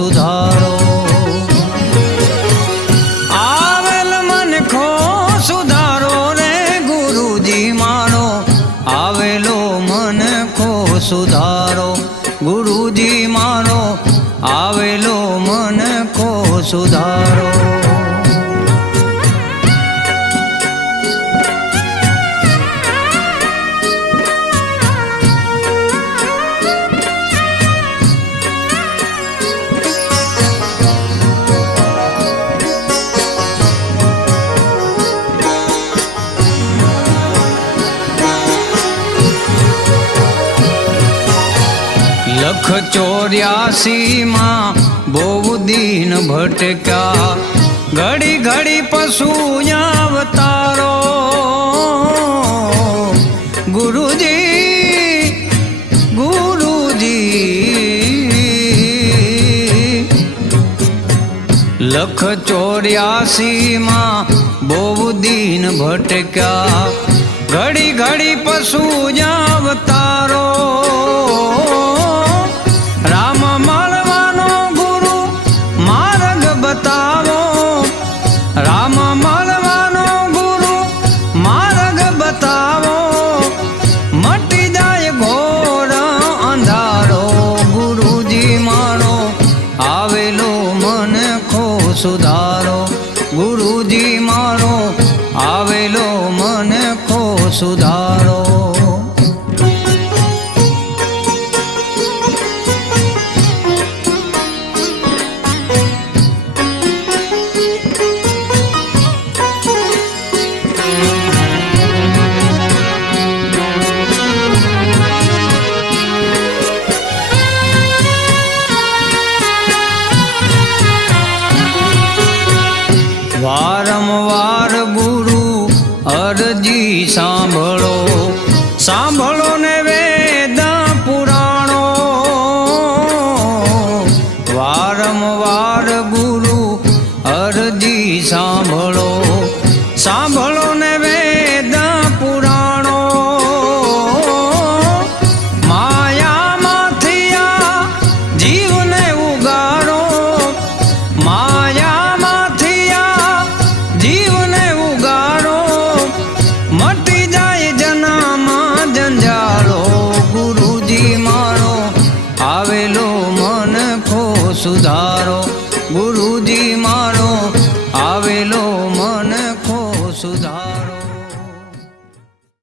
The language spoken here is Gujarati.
સુધારો આવેલ મનખો સુધારો રે ગુરુજી મારો આવેલો મનખો સુધારો ગુરુજી મારો આવેલો મનખો સુધારો લખ 84 માં બહુ દીન ભટક્યા ઘડી ઘડી પશુ અવતારો ગુરુજી ગુરુજી લખ 84 માં બહુ દીન ભટક્યા ઘડી ઘડી પશુ અવતારો રામ મળવાનો ગુરુ માર્ગ બતાવો રામ મળવાનો ગુરુ માર્ગ બતાવો મટી જાય ઘોર અંધારો ગુરુજી મારો આવેલો મનખો સુધારો ગુરુજી મારો આવેલો મનખો સુધારો વારંવાર ગુરુ અરજી સાંભળો સાંભળો ને વેદ પુરાણો વારંવાર ગુરુ અરજી સાંભળો